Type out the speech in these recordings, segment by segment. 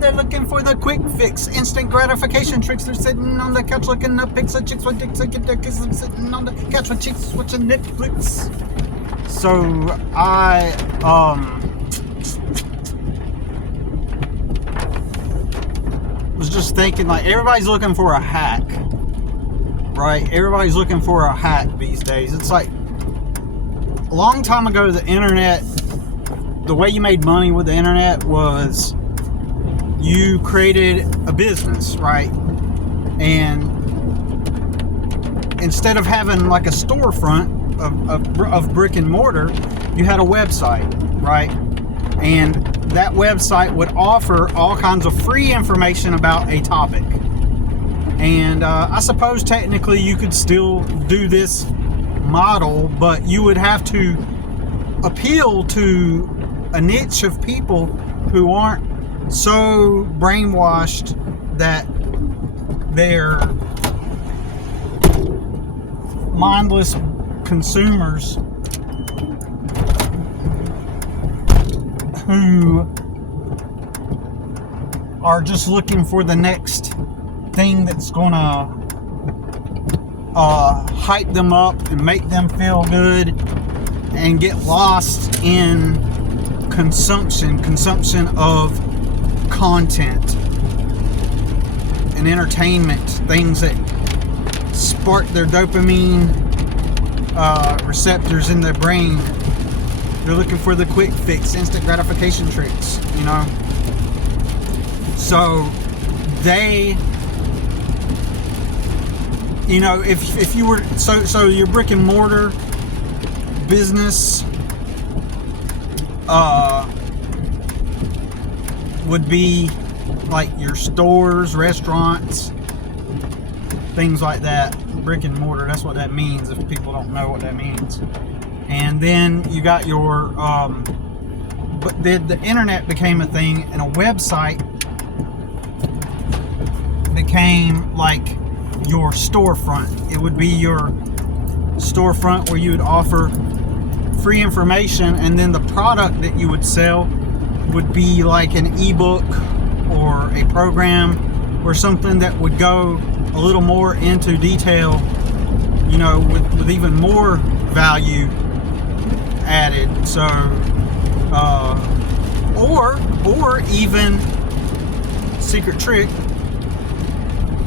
they're looking for the quick fix, instant gratification tricks. They're sitting on the couch looking up pics of chicks with dicks, sitting on the couch with chicks watching Netflix. So I was just thinking, like, everybody's looking for a hack, right? Everybody's looking for a hack these days. It's like a long time ago, the internet, the way you made money with the internet was you created a business, right? And instead of having like a storefront of brick and mortar, you had a website, right? And that website would offer all kinds of free information about a topic. And I suppose technically you could still do this model, but you would have to appeal to a niche of people who aren't so brainwashed that they're mindless consumers who are just looking for the next thing that's gonna hype them up and make them feel good, and get lost in consumption of content and entertainment, things that spark their dopamine receptors in their brain. They're looking for the quick fix, instant gratification tricks, you know. So they, you know, if you were so your brick and mortar business would be like your stores, restaurants, things like that. Brick and mortar, that's what that means if people don't know what that means. And then you got your but the internet became a thing, and a website became like your storefront. It would be your storefront where you would offer free information, and then the product that you would sell would be like an ebook or a program or something that would go a little more into detail, you know, with even more value added. So or even secret trick,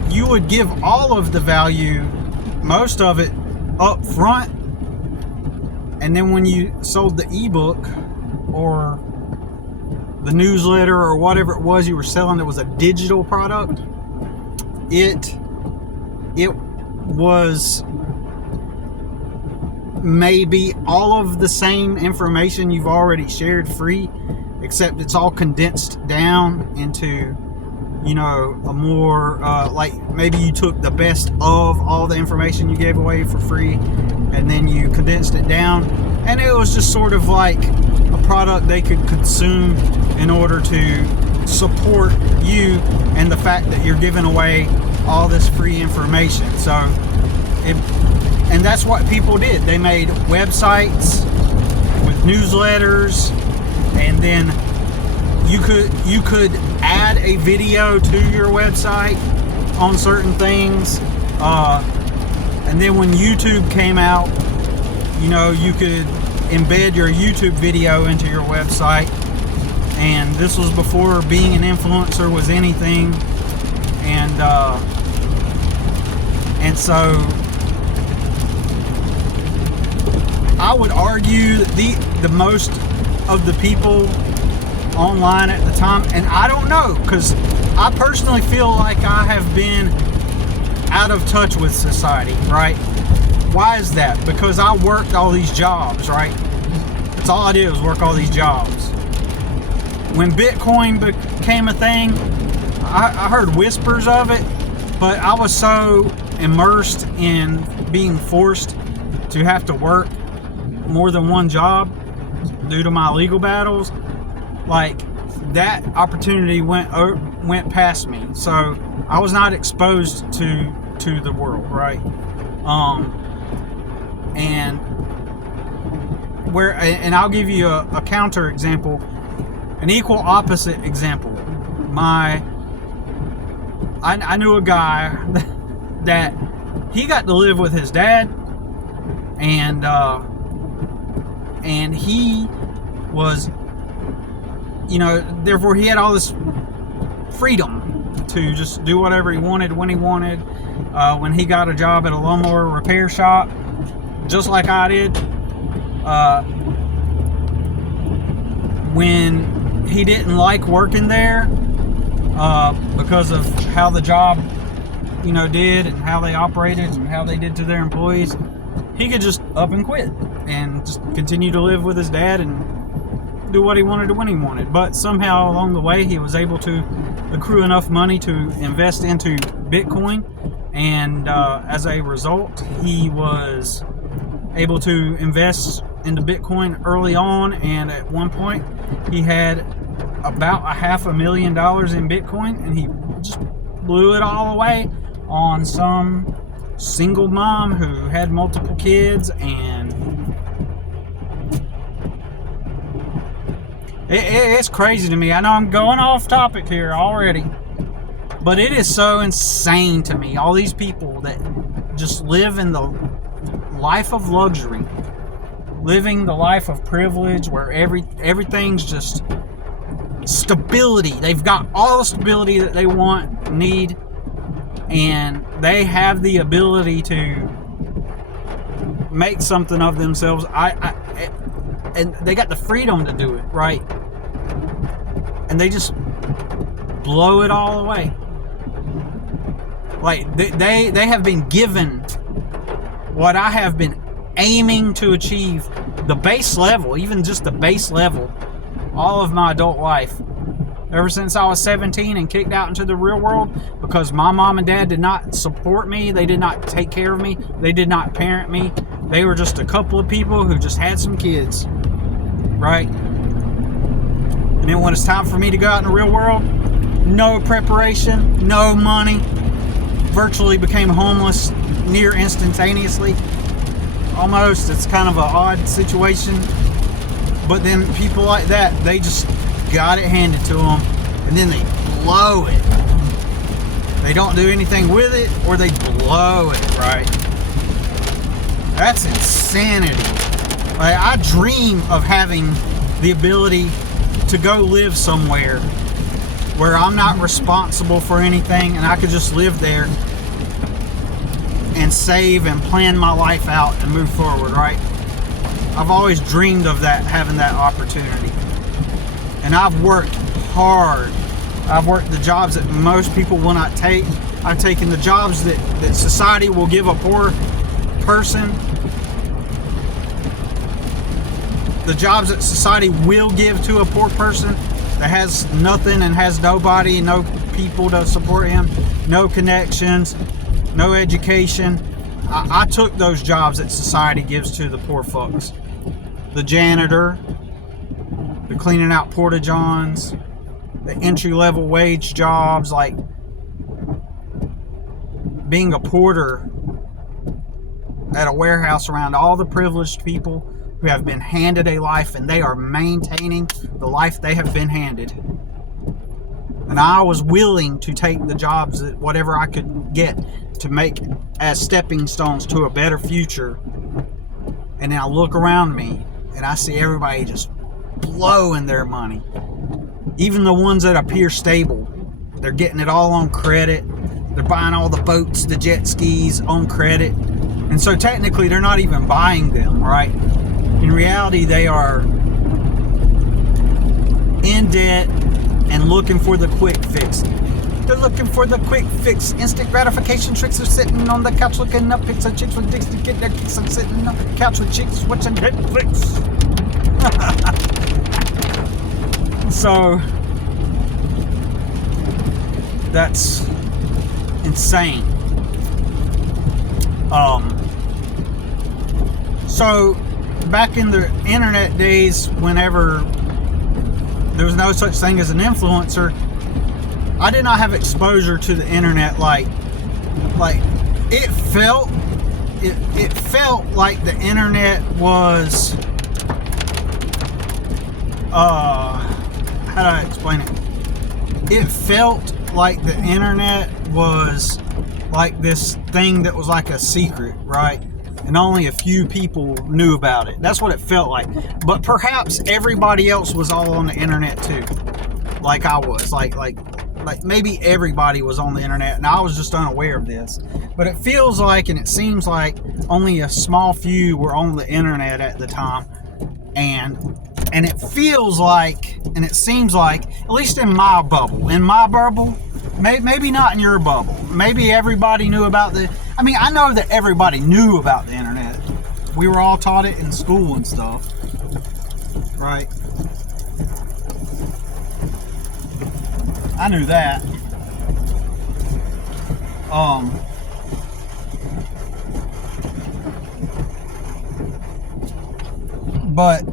you would give all of the value, most of it, up front, and then when you sold the ebook or the newsletter or whatever it was you were selling that was a digital product, it was maybe all of the same information you've already shared free, except it's all condensed down into, you know, a more like maybe you took the best of all the information you gave away for free and then you condensed it down, and it was just sort of like a product they could consume in order to support you and the fact that you're giving away all this free information. So and that's what people did. They made websites with newsletters, and then you could add a video to your website on certain things, and then when YouTube came out, you know, you could embed your YouTube video into your website. And this was before being an influencer was anything, and so I would argue that the most of the people online at the time, and I don't know, because I personally feel like I have been out of touch with society, right? Why is that? Because I worked all these jobs, right? That's all I did was work all these jobs. When Bitcoin became a thing, I heard whispers of it, but I was so immersed in being forced to have to work more than one job due to my legal battles, like that opportunity went past me. So I was not exposed to the world, right? And I'll give you a counter example, an equal opposite example. I knew a guy that he got to live with his dad, and he was, therefore he had all this freedom to just do whatever he wanted when he wanted. When he got a job at a lawnmower repair shop, just like I did, when he didn't like working there because of how the job did and how they operated and how they did to their employees, he could just up and quit and just continue to live with his dad and do what he wanted when he wanted. But somehow along the way, he was able to accrue enough money to invest into Bitcoin, and as a result, he was able to invest into Bitcoin early on, and at one point he had about $500,000 in Bitcoin, and he just blew it all away on some single mom who had multiple kids. And it's crazy to me. I know I'm going off topic here already, but it is so insane to me, all these people that just live in the life of luxury, living the life of privilege, where everything's just stability. They've got all the stability that they need, and they have the ability to make something of themselves. And they got the freedom to do it, right? And they just blow it all away. Like they have been given what I have been aiming to achieve, the base level, even just the base level, all of my adult life, ever since I was 17 and kicked out into the real world because my mom and dad did not support me. They did not take care of me. They did not parent me. They were just a couple of people who just had some kids, right? And then when it's time for me to go out in the real world, no preparation, no money, virtually became homeless near instantaneously. Almost. It's kind of an odd situation. But then people like that, they just got it handed to them, and then they blow it. They don't do anything with it, or they blow it, right? That's insanity. Like, I dream of having the ability to go live somewhere where I'm not responsible for anything, and I could just live there and save and plan my life out and move forward, right? I've always dreamed of that, having that opportunity. And I've worked hard. I've worked the jobs that most people will not take. I've taken the jobs that society will give a poor person. The jobs that society will give to a poor person that has nothing and has nobody, no people to support him, no connections, no education. I took those jobs that society gives to the poor folks. The janitor, the cleaning out porta-johns, the entry-level wage jobs, like being a porter at a warehouse around all the privileged people who have been handed a life, and they are maintaining the life they have been handed. And I was willing to take the jobs, that whatever I could get, to make as stepping stones to a better future. And then I look around me and I see everybody just blowing their money. Even the ones that appear stable, they're getting it all on credit. They're buying all the boats, the jet skis on credit. And so technically they're not even buying them, right? In reality, they are in debt and looking for the quick fix. They're looking for the quick fix. Instant gratification tricks are sitting on the couch looking up pics of chicks with dicks to get their kicks. I'm sitting on the couch with chicks watching Netflix. So that's insane. So back in the internet days, whenever there was no such thing as an influencer, I did not have exposure to the internet like it felt like the internet was how do I explain it? it felt like the internet was like this thing that was like a secret, right? And only a few people knew about it. That's what it felt like. But perhaps everybody else was all on the internet too, like I was. Like maybe everybody was on the internet, and I was just unaware of this. But it feels like, and it seems like, only a small few were on the internet at the time, and it feels like, and it seems like, at least in my bubble, maybe not in your bubble. Maybe everybody knew about I know that everybody knew about the internet. We were all taught it in school and stuff, right? I knew that. But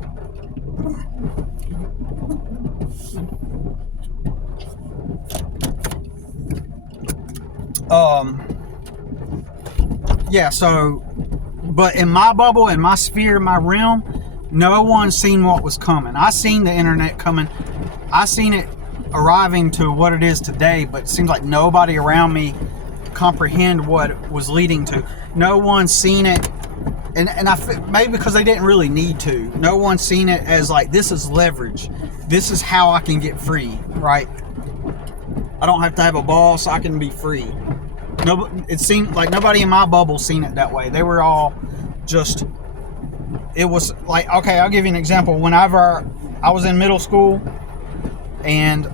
yeah, so, but in my bubble, in my sphere, my realm, no one seen what was coming. I seen the internet coming. I seen it arriving to what it is today, but it seems like nobody around me comprehend what it was leading to. No one seen it, and maybe because they didn't really need to. No one seen it as like, this is leverage. This is how I can get free, right? I don't have to have a boss. I can be free. No, it seemed like nobody in my bubble seen it that way. They were all just, it was like, okay, I'll give you an example. Whenever I was in middle school and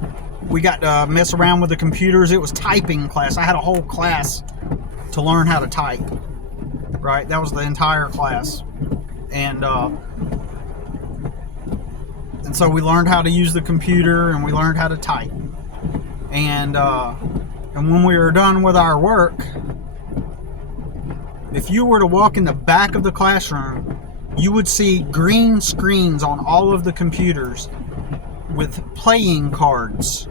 we got to mess around with the computers, it was typing class. I had a whole class to learn how to type, right? That was the entire class. And so we learned how to use the computer, and we learned how to type. And when we were done with our work, if you were to walk in the back of the classroom, you would see green screens on all of the computers with playing cards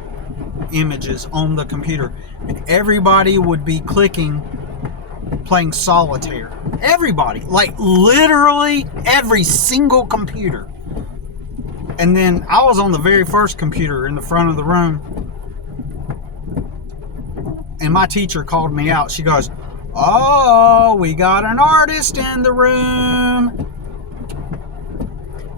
images on the computer. And everybody would be playing solitaire. Everybody. Like literally every single computer. And then I was on the very first computer in the front of the room. And my teacher called me out. She goes, "Oh, we got an artist in the room."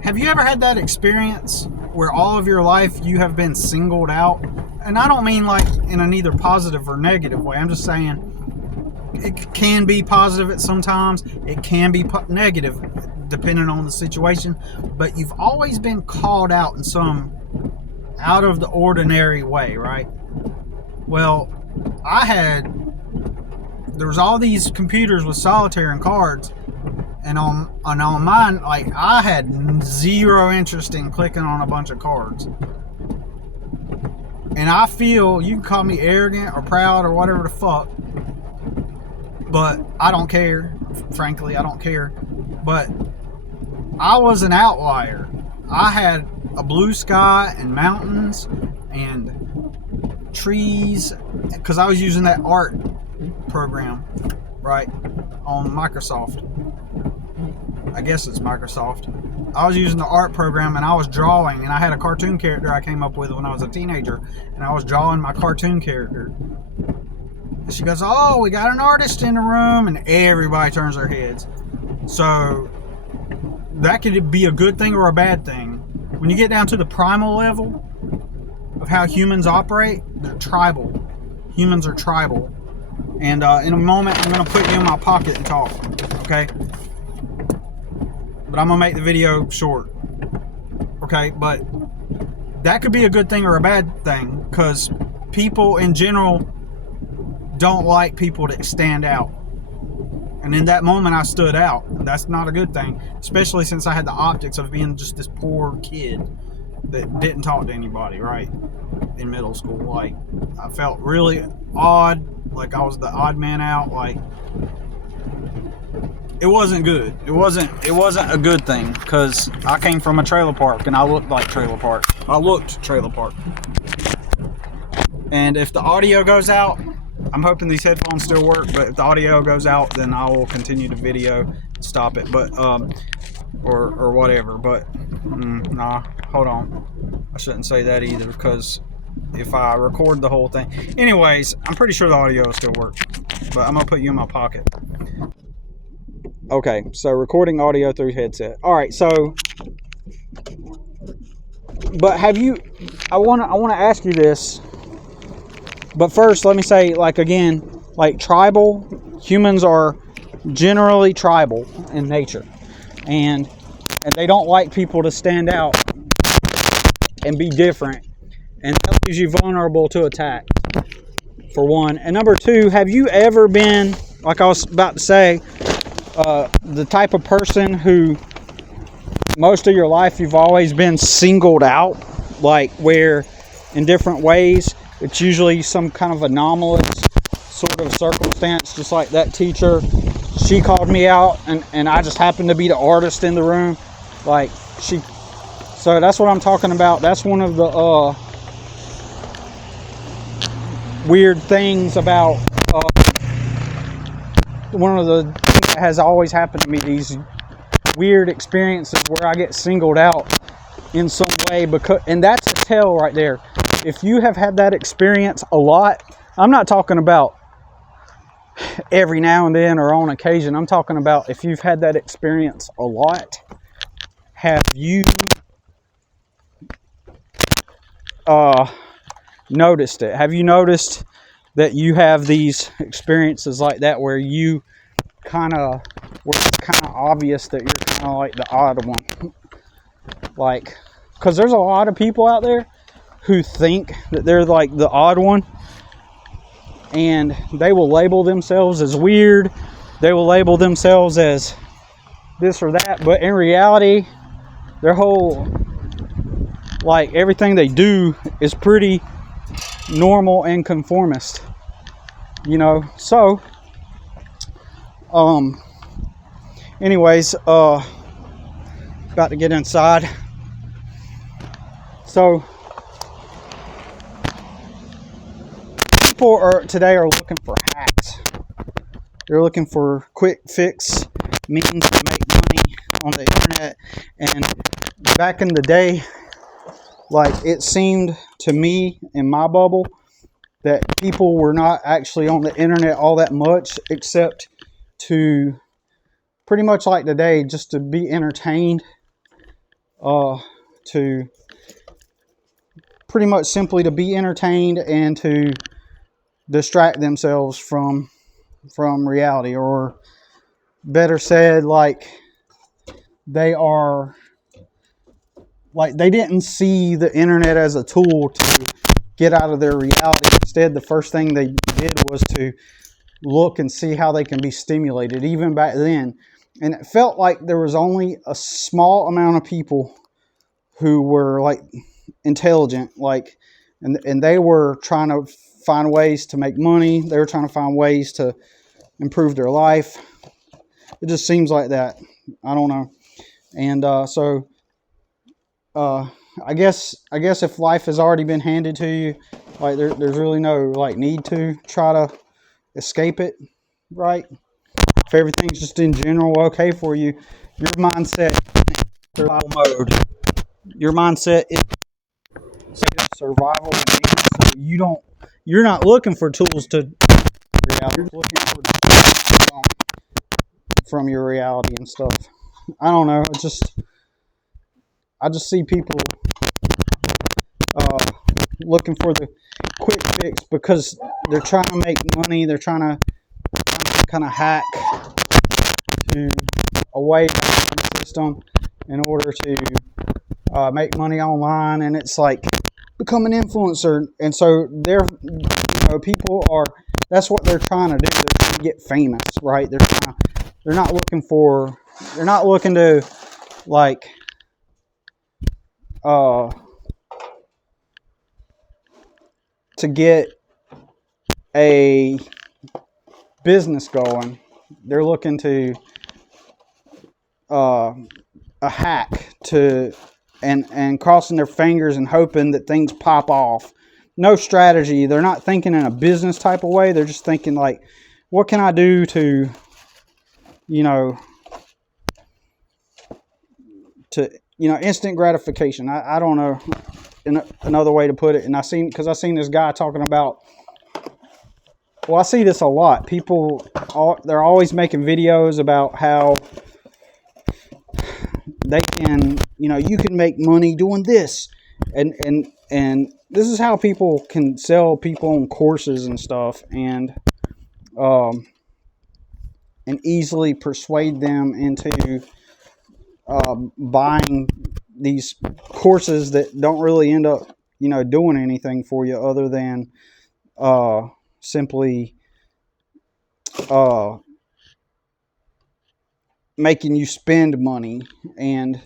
Have you ever had that experience where all of your life you have been singled out? And I don't mean like in a neither positive or negative way. I'm just saying it can be positive at sometimes. It can be negative depending on the situation. But you've always been called out in some out of the ordinary way, right? Well, there was all these computers with solitaire and cards, and on mine, like, I had zero interest in clicking on a bunch of cards. And I feel, you can call me arrogant or proud or whatever the fuck, but I don't care. Frankly, I don't care. But I was an outlier. I had a blue sky and mountains and trees, because I was using that art program, right, on Microsoft. I guess it's Microsoft. I was using the art program, and I was drawing, and I had a cartoon character I came up with when I was a teenager, and I was drawing my cartoon character. And she goes, "Oh, we got an artist in the room," and everybody turns their heads. So that could be a good thing or a bad thing. When you get down to the primal level of how humans operate, they're tribal. Humans are tribal. And in a moment, I'm going to put you in my pocket and talk, okay? But I'm going to make the video short, okay? But that could be a good thing or a bad thing, because people in general don't like people that stand out. And in that moment, I stood out. And that's not a good thing, especially since I had the optics of being just this poor kid that didn't talk to anybody, right, in middle school. Like, I felt really odd, like I was the odd man out. Like, it wasn't good. It wasn't a good thing, because I came from a trailer park, and I looked like trailer park. I looked trailer park. And if the audio goes out, I'm hoping these headphones still work, but if the audio goes out, then I will continue the video, stop it, but or whatever. But nah, hold on, I shouldn't say that either, because if I record the whole thing. Anyways, I'm pretty sure the audio will still work, but I'm gonna put you in my pocket. Okay, so recording audio through headset. All right, so, but have you? I wanna ask you this, but first let me say, like, again, like, tribal humans are generally tribal in nature, and they don't like people to stand out and be different, and that leaves you vulnerable to attack, for one. And number two, have you ever been, like I was about to say, the type of person who most of your life you've always been singled out, like, where in different ways it's usually some kind of anomalous sort of circumstance, just like that teacher, she called me out, and I just happened to be the artist in the room, like, so that's what I'm talking about. That's one of the weird things about, one of the things that has always happened to me, these weird experiences where I get singled out in some way, and that's a tell right there. If you have had that experience a lot, I'm not talking about every now and then or on occasion, I'm talking about if you've had that experience a lot, have you noticed it? Have you noticed that you have these experiences like that where it's kind of obvious that you're kind of like the odd one? Like, because there's a lot of people out there who think that they're like the odd one, and they will label themselves as weird, they will label themselves as this or that, but in reality, their whole, like, everything they do is pretty normal and conformist, you know. So anyways, about to get inside. So people today are looking for hacks. They're looking for quick fix means to make money on the internet. And back in the day, like, it seemed to me in my bubble that people were not actually on the internet all that much, except to, pretty much like today, just to be entertained, to pretty much simply to be entertained and to distract themselves from reality, or better said, like, they didn't see the internet as a tool to get out of their reality. Instead, the first thing they did was to look and see how they can be stimulated, even back then. And it felt like there was only a small amount of people who were, like, intelligent, like, and they were trying to find ways to make money. They were trying to find ways to improve their life. It just seems like that. I don't know. And so I guess if life has already been handed to you, like, there's really no, like, need to try to escape it, right? If everything's just in general okay for you, your mindset is survival mode. Your mindset is survival mode. So you're not looking for tools to reality. You're looking for tools from your reality and stuff. I don't know. I just see people looking for the quick fix because they're trying to make money. They're trying to kind of hack to a way from the system in order to make money online, and it's like become an influencer. And so people are, that's what they're trying to do. They're trying to get famous, right? They're not looking to, like, to get a business going. They're looking to a hack to and crossing their fingers and hoping that things pop off. No strategy. They're not thinking in a business type of way. They're just thinking, like, what can I do to, instant gratification. I don't know. another way to put it. And I seen this guy talking about. Well, I see this a lot. People, they're always making videos about how they can, you can make money doing this, and this is how people can sell people on courses and stuff, and easily persuade them into buying these courses that don't really end up, doing anything for you other than simply making you spend money, and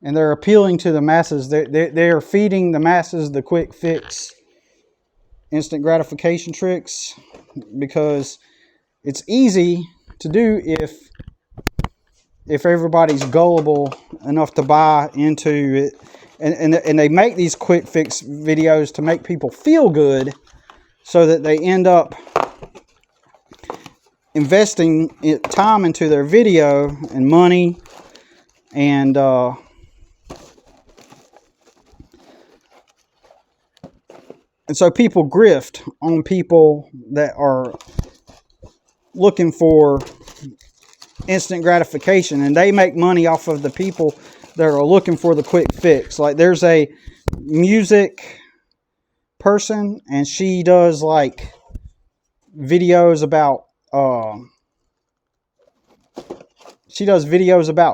they're appealing to the masses. They're feeding the masses the quick fix, instant gratification tricks, because it's easy to do if everybody's gullible enough to buy into it, and they make these quick fix videos to make people feel good, so that they end up investing time into their video and money, and so people grift on people that are looking for instant gratification, and they make money off of the people that are looking for the quick fix. Like, there's a music person, and she does like videos about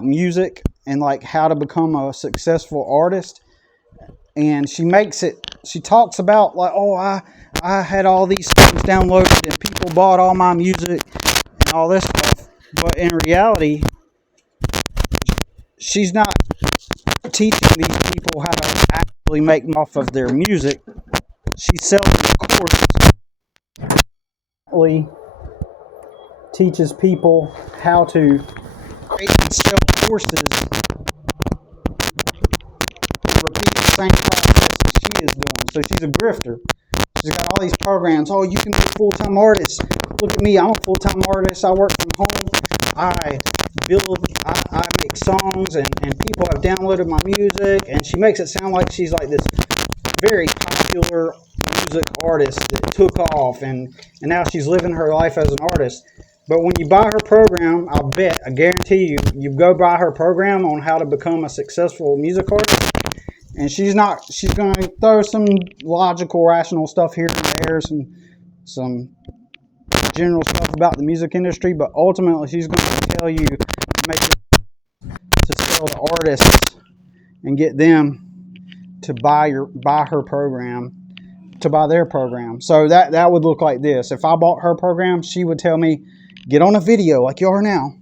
music and like how to become a successful artist. And she talks about like, oh, I had all these songs downloaded and people bought all my music and all this stuff. But in reality, she's not teaching these people how to actually make money off of their music. She sells courses. Teaches people how to create and sell courses, repeat the same process she is doing. So she's a grifter. She's got all these programs. Oh, you can be a full-time artist. Look at me, I'm a full-time artist. I work from home. I make songs, and people have downloaded my music. And she makes it sound like she's like this very popular music artist that took off, and now she's living her life as an artist. But when you buy her program, I guarantee you go buy her program on how to become a successful music artist, and she's going to throw some logical, rational stuff here and there, some general stuff about the music industry, but ultimately she's going to tell you to sell to artists and get them to buy her program, to buy their program. So that would look like this. If I bought her program, she would tell me, get on a video like you are now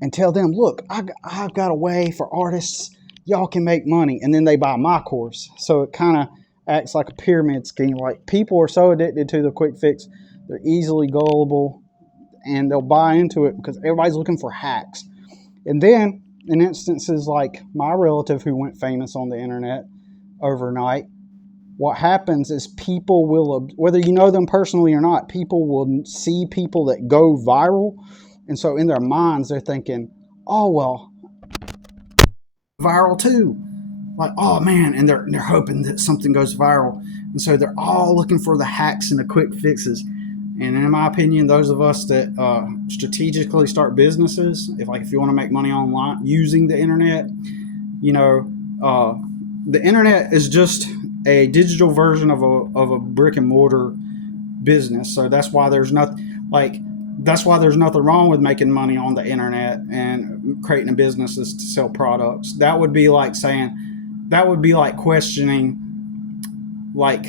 and tell them, look, I've got a way for artists, y'all can make money. And then they buy my course. So it kind of acts like a pyramid scheme. Like, people are so addicted to the quick fix, they're easily gullible, and they'll buy into it because everybody's looking for hacks. And then in instances like my relative who went famous on the internet overnight, what happens is people will, whether you know them personally or not, people will see people that go viral. And so in their minds, they're thinking, oh, well, viral too. Like, oh man, and they're hoping that something goes viral. And so they're all looking for the hacks and the quick fixes. And in my opinion, those of us that strategically start businesses, if you want to make money online using the internet, the internet is just a digital version of a brick and mortar business. So that's why there's nothing wrong with making money on the internet and creating businesses to sell products. That would be like questioning like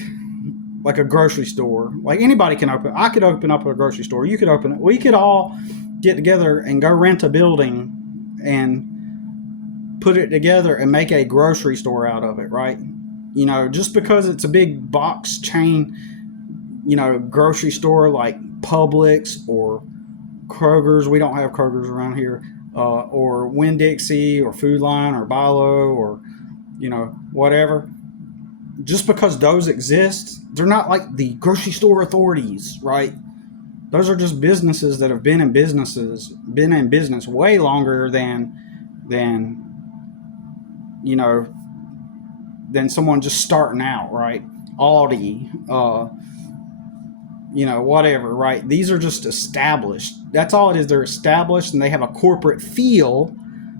a grocery store. Like, anybody can I could open up a grocery store. You could open it. We could all get together and go rent a building and put it together and make a grocery store out of it, right? Just because it's a big box chain, grocery store like Publix or Kroger's. We don't have Kroger's around here, or Winn-Dixie or Food Line or Bilo or, whatever. Just because those exist, they're not like the grocery store authorities, right? Those are just businesses that have been in business way longer than than someone just starting out, right? Aldi, whatever, right? These are just established. That's all it is. They're established and they have a corporate feel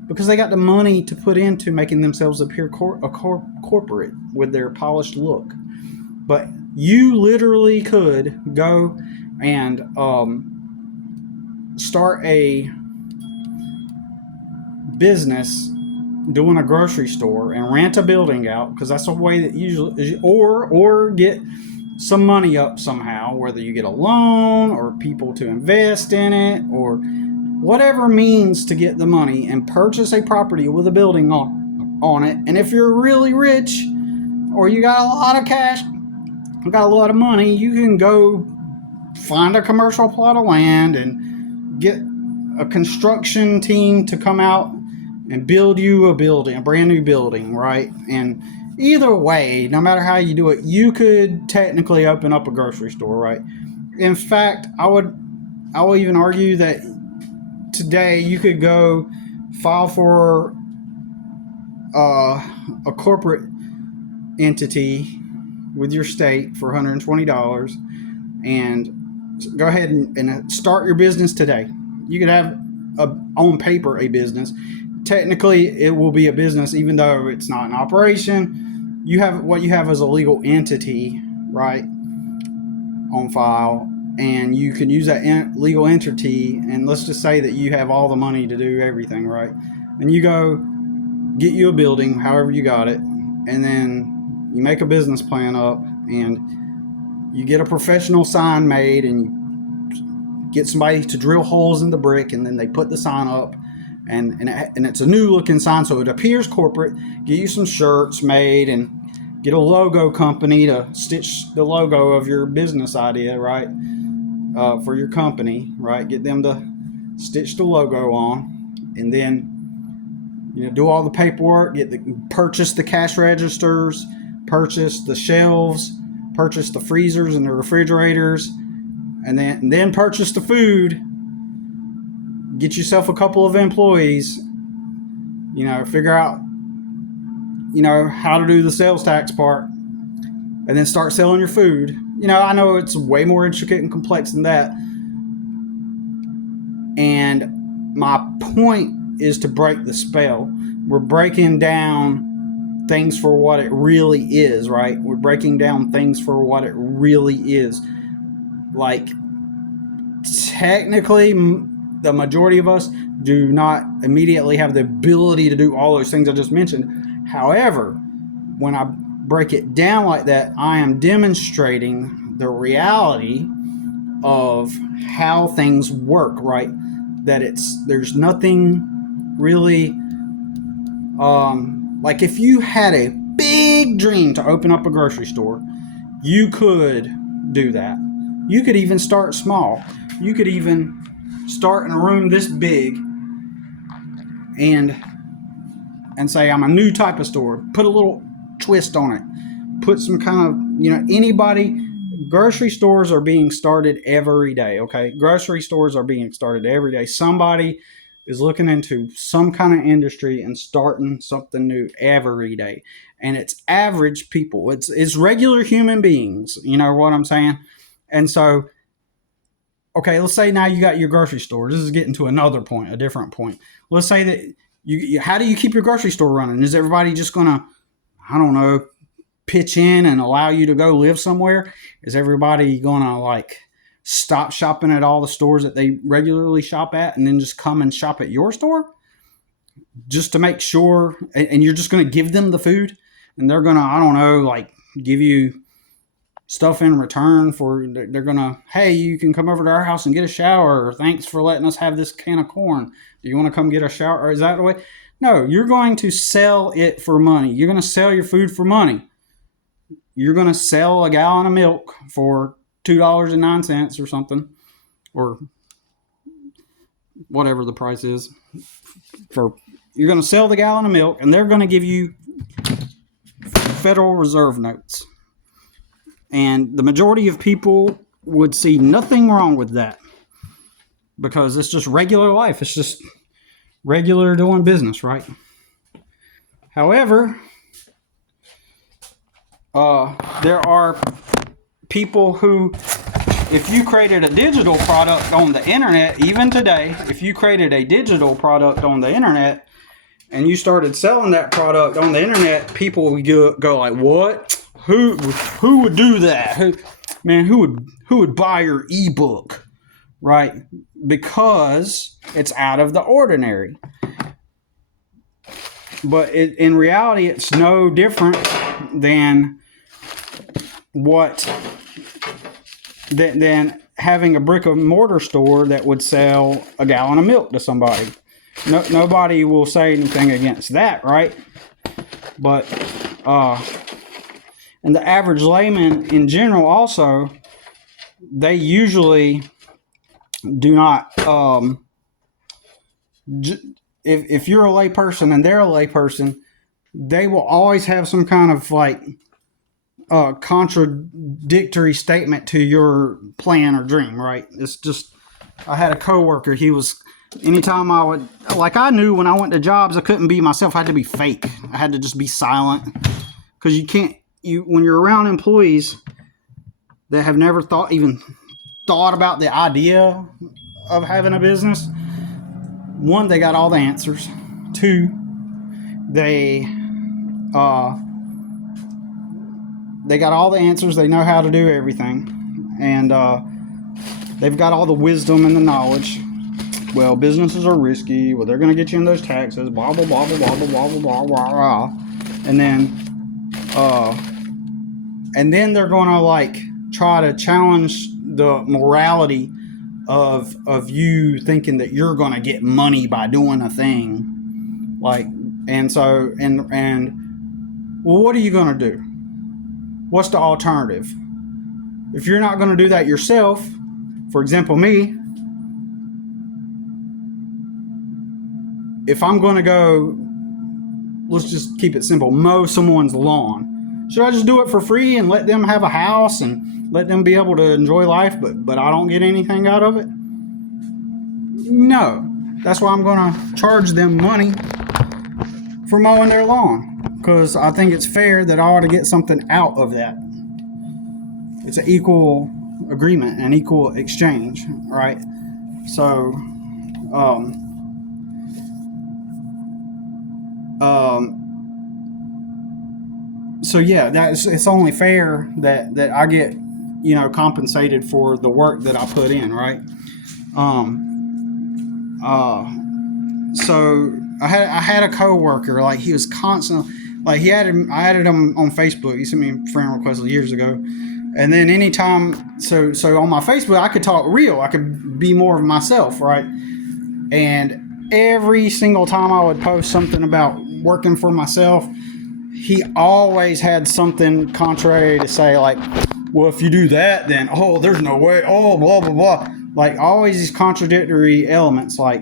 because they got the money to put into making themselves appear corporate with their polished look. But you literally could go and start a business doing a grocery store and rent a building out, because that's a way that usually, or get some money up somehow, whether you get a loan or people to invest in it or whatever means to get the money, and purchase a property with a building on it. And if you're really rich or you got a lot of cash, got a lot of money, you can go find a commercial plot of land and get a construction team to come out and build you a building, a brand new building, right? And either way, no matter how you do it, you could technically open up a grocery store, right? In fact, I will even argue that today you could go file for a corporate entity with your state for $120 and go ahead and start your business today. You could have on paper a business. Technically, it will be a business, even though it's not an operation. You have what you have as a legal entity, right, on file, and you can use that legal entity. And let's just say that you have all the money to do everything, right? And you go get you a building, however you got it, and then you make a business plan up, and you get a professional sign made, and you get somebody to drill holes in the brick, and then they put the sign up. And it's a new looking sign, so it appears corporate. Get you some shirts made and get a logo company to stitch the logo of your business idea, right? For your company, right? Get them to stitch the logo on, and then do all the paperwork. Purchase the cash registers, purchase the shelves, purchase the freezers and the refrigerators, and then purchase the food. Get yourself a couple of employees, figure out, how to do the sales tax part, and then start selling your food. I know it's way more intricate and complex than that. And my point is to break the spell. We're breaking down things for what it really is, right? We're breaking down things for what it really is. Like, technically, the majority of us do not immediately have the ability to do all those things I just mentioned. However, when I break it down like that, I am demonstrating the reality of how things work, right? That there's nothing really, like if you had a big dream to open up a grocery store, you could do that. You could even start small. You could even start in a room this big and say, I'm a new type of store. Put a little twist on it. Put some kind of, grocery stores are being started every day, okay? Grocery stores are being started every day. Somebody is looking into some kind of industry and starting something new every day. And it's average people. It's regular human beings. You know what I'm saying? And so, okay, let's say now you got your grocery store. This is getting to another point, a different point. Let's say that how do you keep your grocery store running? Is everybody just going to, I don't know, pitch in and allow you to go live somewhere? Is everybody going to stop shopping at all the stores that they regularly shop at and then just come and shop at your store? Just to make sure, and you're just going to give them the food and they're going to, I don't know, give you stuff in return for, they're gonna, hey, you can come over to our house and get a shower, or thanks for letting us have this can of corn. Do you want to come get a shower? Or is that the way? No, you're going to sell it for money. You're going to sell your food for money. You're going to sell a gallon of milk for $2.09 or something, or whatever the price is. You're going to sell the gallon of milk, and they're going to give you Federal Reserve notes. And the majority of people would see nothing wrong with that because it's just regular life. It's just regular doing business, right? However, there are people who, if you created a digital product on the internet, even today, if you created a digital product on the internet and you started selling that product on the internet, people would go like, what? Who would do that? Who would buy your ebook? Right? Because it's out of the ordinary. But in reality, it's no different than than having a brick and mortar store that would sell a gallon of milk to somebody. Nobody will say anything against that, right? But and the average layman in general also, they usually do not, if you're a layperson and they're a layperson, they will always have some kind of like contradictory statement to your plan or dream, right? It's just, I had a coworker, he was, anytime I knew when I went to jobs, I couldn't be myself, I had to be fake. I had to just be silent, because when you're around employees that have never thought about the idea of having a business, one, they got all the answers. Two, they got all the answers. They know how to do everything, and they've got all the wisdom and the knowledge. Well, businesses are risky. Well, they're going to get you in those taxes. Blah blah blah blah blah blah blah blah blah blah. And then they're going to like try to challenge the morality of you thinking that you're going to get money by doing a thing, like, and so well, what are you going to do? What's the alternative? If you're not going to do that yourself, for example, me, if I'm going to go, let's just keep it simple, mow someone's lawn, should I just do it for free and let them have a house and let them be able to enjoy life, but I don't get anything out of it? No. That's why I'm going to charge them money for mowing their lawn, because I think it's fair that I ought to get something out of that. It's an equal agreement, an equal exchange, right? So, so yeah, it's only fair that I get, compensated for the work that I put in, right? So I had a coworker, like, he was constantly, like, I added him on Facebook. He sent me a friend request years ago. And then anytime, so on my Facebook, I could talk real. I could be more of myself, right? And every single time I would post something about working for myself, he always had something contrary to say, like, well, if you do that, then, there's no way, blah, blah, blah. Like, always these contradictory elements, like,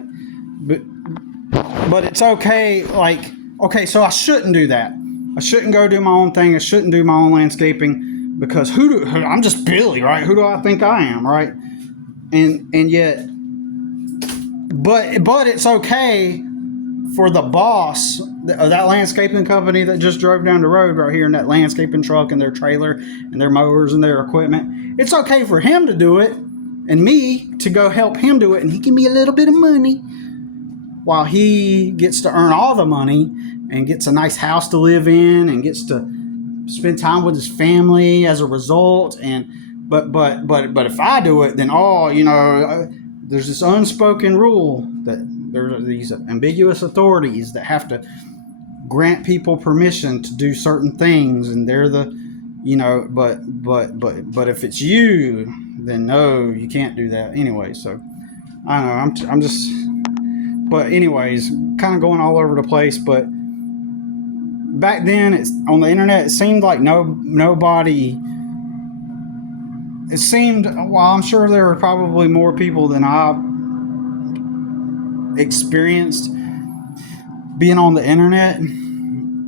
but it's okay, like, okay, so I shouldn't do that. I shouldn't go do my own thing. I shouldn't do my own landscaping, because I'm just Billy, right? Who do I think I am, right? And yet, but it's okay for the boss of that landscaping company that just drove down the road right here in that landscaping truck and their trailer and their mowers and their equipment. It's okay for him to do it and me to go help him do it, and he give me a little bit of money while he gets to earn all the money and gets a nice house to live in and gets to spend time with his family as a result. And but if I do it, then there's this unspoken rule that there's these ambiguous authorities that have to grant people permission to do certain things, and they're the, but if it's you, then no, you can't do that anyway. So I don't know. I'm just, but anyways, kind of going all over the place. But back then, it's on the internet. It seemed like nobody. It seemed, well, I'm sure there were probably more people than I experienced being on the internet.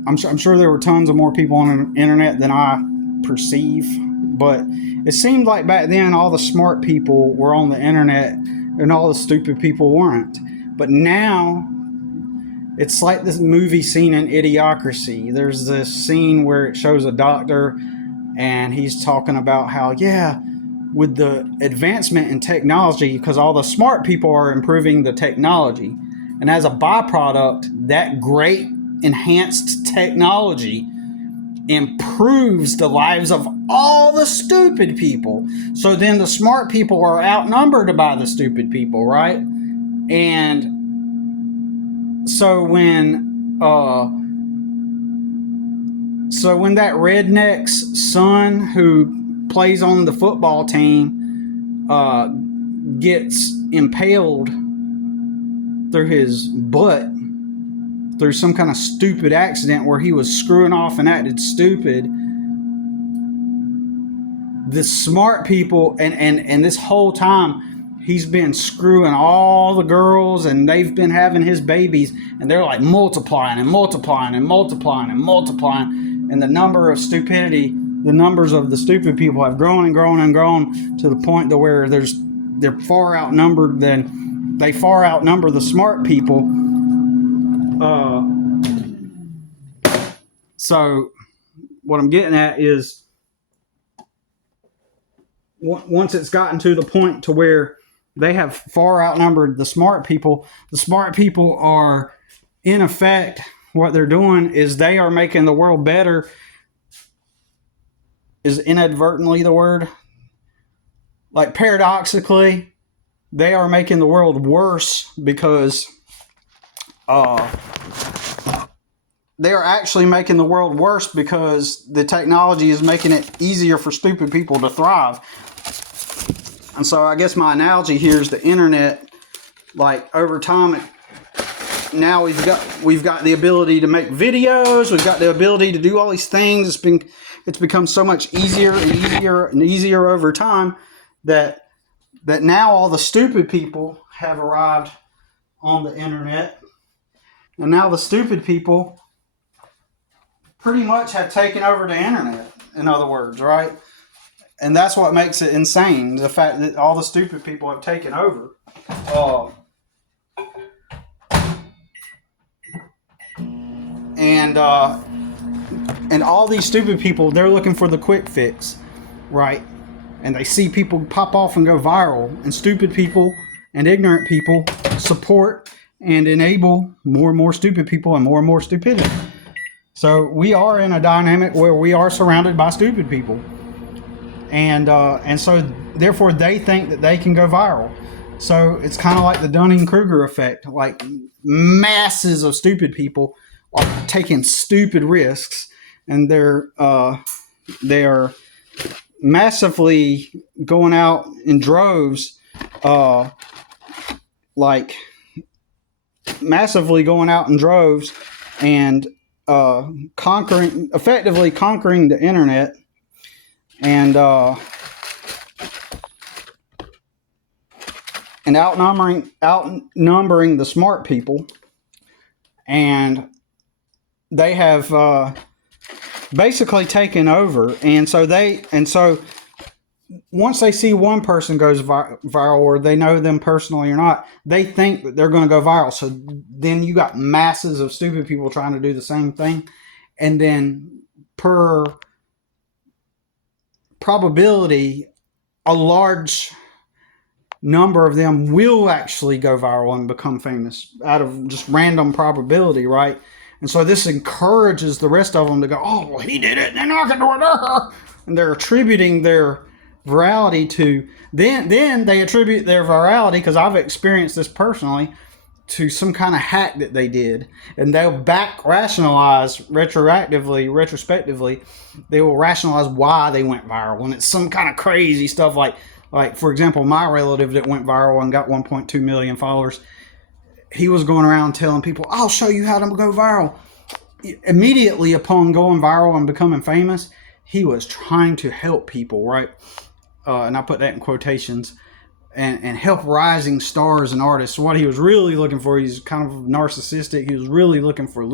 I'm sure there were tons of more people on the internet than I perceive, but it seemed like back then all the smart people were on the internet and all the stupid people weren't. But now it's like this movie scene in Idiocracy. There's this scene where it shows a doctor and he's talking about how, yeah, with the advancement in technology, because all the smart people are improving the technology, and as a byproduct, that great enhanced technology improves the lives of all the stupid people. So then the smart people are outnumbered by the stupid people, right? And so when that redneck's son who plays on the football team gets impaled through his butt through some kind of stupid accident where he was screwing off and acted stupid, the smart people, and this whole time he's been screwing all the girls, and they've been having his babies, and they're like multiplying and multiplying and multiplying and multiplying, and the number of stupidity, the numbers of the stupid people have grown and grown and grown to the point to where they far outnumber the smart people. So what I'm getting at is, once it's gotten to the point to where they have far outnumbered the smart people are, in effect, what they're doing is they are making the world better. Is inadvertently the word? Like, paradoxically, they are making the world worse, because they are actually making the world worse because the technology is making it easier for stupid people to thrive. And so I guess my analogy here is the internet. Like, over time, now we've got the ability to make videos. We've got the ability to do all these things. It's become so much easier and easier and easier over time that now all the stupid people have arrived on the internet. And now the stupid people pretty much have taken over the internet, in other words, right? And that's what makes it insane, the fact that all the stupid people have taken over. And all these stupid people, they're looking for the quick fix, right? And they see people pop off and go viral, and stupid people and ignorant people support and enable more and more stupid people and more stupidity. So we are in a dynamic where we are surrounded by stupid people. And so therefore they think that they can go viral. So it's kind of like the Dunning-Kruger effect. Like, masses of stupid people are taking stupid risks, and they're massively going out in droves, and effectively conquering the internet, and outnumbering the smart people. And they have basically taken over. And so once they see one person goes viral, or they know them personally or not, they think that they're going to go viral. So then you got masses of stupid people trying to do the same thing. And then, per probability, a large number of them will actually go viral and become famous out of just random probability, right? And so this encourages the rest of them to go, oh, well, he did it, and I can do it. And they're attributing their virality to, then they attribute their virality, because I've experienced this personally, to some kind of hack that they did. And they'll retrospectively, they will rationalize why they went viral. And it's some kind of crazy stuff like, for example, my relative that went viral and got 1.2 million followers, he was going around telling people, I'll show you how to go viral. Immediately upon going viral and becoming famous, he was trying to help people, right? And I put that in quotations, and help rising stars and artists. What he was really looking for, he's kind of narcissistic. He was really looking for he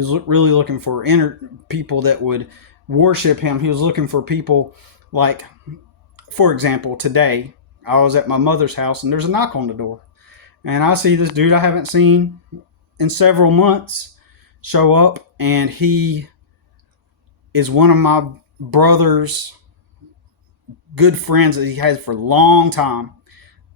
was really looking for people that would worship him. He was looking for people like, for example, today I was at my mother's house, and there's a knock on the door. And I see this dude I haven't seen in several months show up, and he is one of my brothers, good friends that he has for a long time,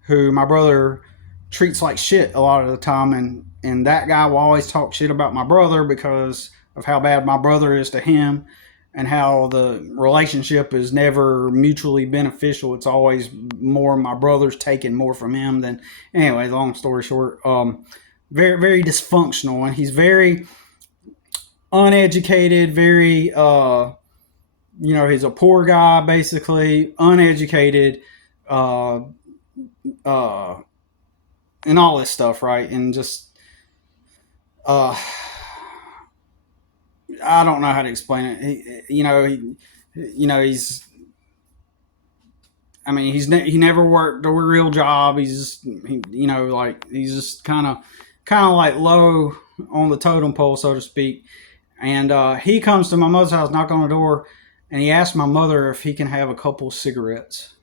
who my brother treats like shit a lot of the time, and that guy will always talk shit about my brother because of how bad my brother is to him, and how the relationship is never mutually beneficial. It's always more my brother's taking more from him than. Anyway, long story short, very very dysfunctional, and he's very uneducated, very he's a poor guy, basically uneducated, uh, uh, and all this stuff, right? And just uh, I don't know how to explain it. He's. I mean, he never worked a real job. He's just kind of like low on the totem pole, so to speak. And he comes to my mother's house, knock on the door, and he asks my mother if he can have a couple cigarettes.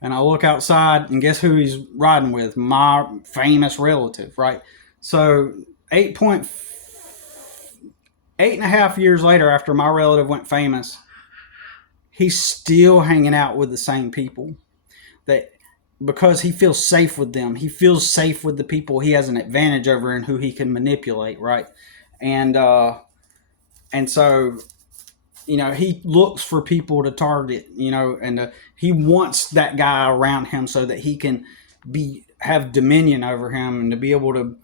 And I look outside, and guess who he's riding with? My famous relative, right? So 8.5 years later, after my relative went famous, he's still hanging out with the same people, that because he feels safe with them. He feels safe with the people he has an advantage over and who he can manipulate, right? And so he looks for people to target, and he wants that guy around him so that he can have dominion over him and to be able to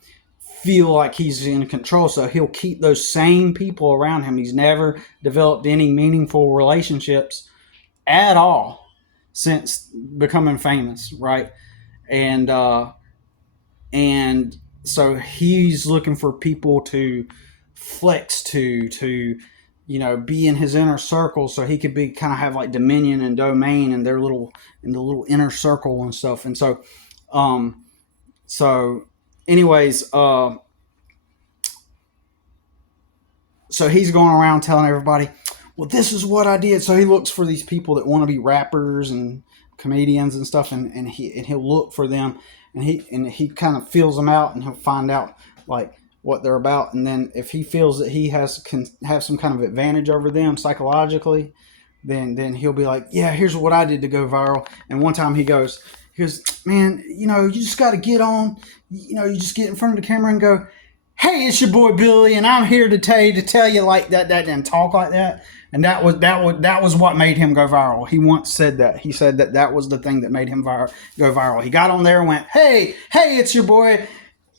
feel like he's in control. So he'll keep those same people around him. He's never developed any meaningful relationships at all since becoming famous, right? And so he's looking for people to flex to be in his inner circle, so he could be kind of have like dominion and domain in the little inner circle and stuff. And so anyways, so he's going around telling everybody, well, this is what I did. So he looks for these people that want to be rappers and comedians and stuff, and he'll look for them, and he kind of feels them out, and he'll find out like what they're about. And then if he feels that he can have some kind of advantage over them psychologically, then he'll be like, yeah, here's what I did to go viral. And one time he goes, man, you just got to get on, you just get in front of the camera and go, hey, it's your boy Billy, and I'm here to tell you like that, and talk like that. And that was what made him go viral. He once said that. He said that was the thing that made him go viral. He got on there and went, hey, it's your boy.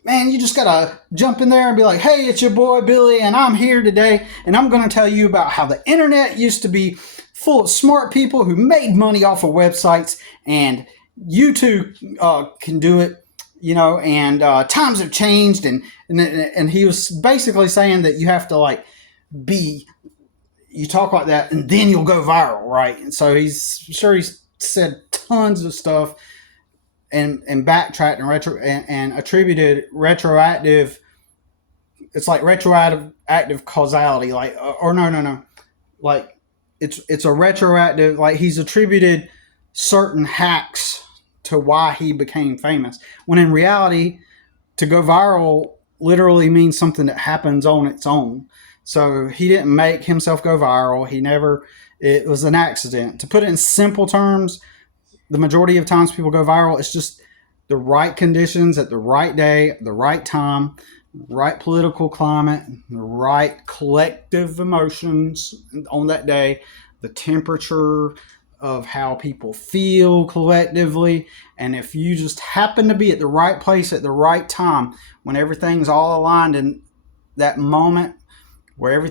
Man, you just gotta jump in there and be like, hey, it's your boy Billy, and I'm here today, and I'm gonna tell you about how the internet used to be full of smart people who made money off of websites, and you too can do it, and times have changed, and he was basically saying that you have to like you talk like that and then you'll go viral, right? And so he's said tons of stuff and backtracked and attributed retroactive. It's like retroactive causality, like or no, like it's a retroactive. Like he's attributed certain hacks to why he became famous, when in reality, to go viral literally means something that happens on its own. So he didn't make himself go viral. It was an accident. To put it in simple terms, the majority of times people go viral, it's just the right conditions at the right day, the right time, right political climate, the right collective emotions on that day, the temperature of how people feel collectively. And if you just happen to be at the right place at the right time, when everything's all aligned in that moment, where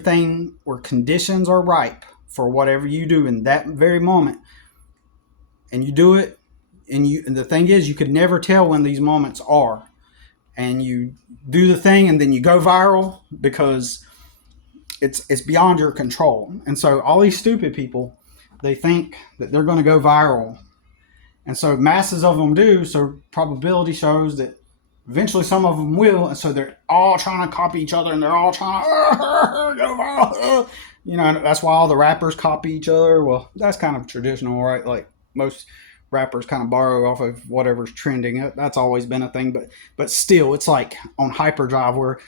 conditions are ripe for whatever you do in that very moment, and you do it, and the thing is, you could never tell when these moments are, and you do the thing, and then you go viral because it's beyond your control. And so all these stupid people, they think that they're going to go viral, and so masses of them do. So probability shows that eventually some of them will, and so they're all trying to copy each other, and they're all trying to go viral. That's why all the rappers copy each other. Well, that's kind of traditional, right? Like most rappers kind of borrow off of whatever's trending. That's always been a thing, but still, it's like on hyperdrive where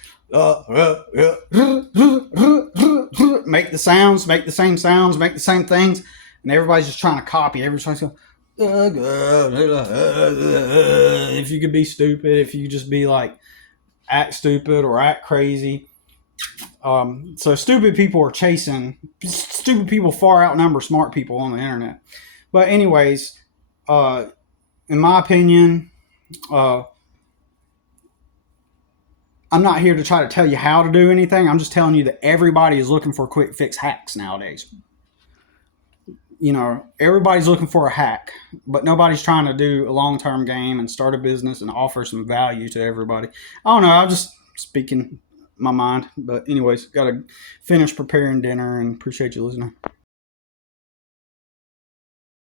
make the sounds, make the same sounds, make the same things, and everybody's just trying to copy. Everybody's going, if you could be stupid, if you just be like act stupid or act crazy. So stupid people are chasing stupid people far outnumber smart people on the internet. But anyways, in my opinion, I'm not here to try to tell you how to do anything. I'm just telling you that everybody is looking for quick fix hacks nowadays. You know, everybody's looking for a hack, but nobody's trying to do a long-term game and start a business and offer some value to everybody. I don't know. I'm just speaking my mind. But anyways, got to finish preparing dinner and appreciate you listening.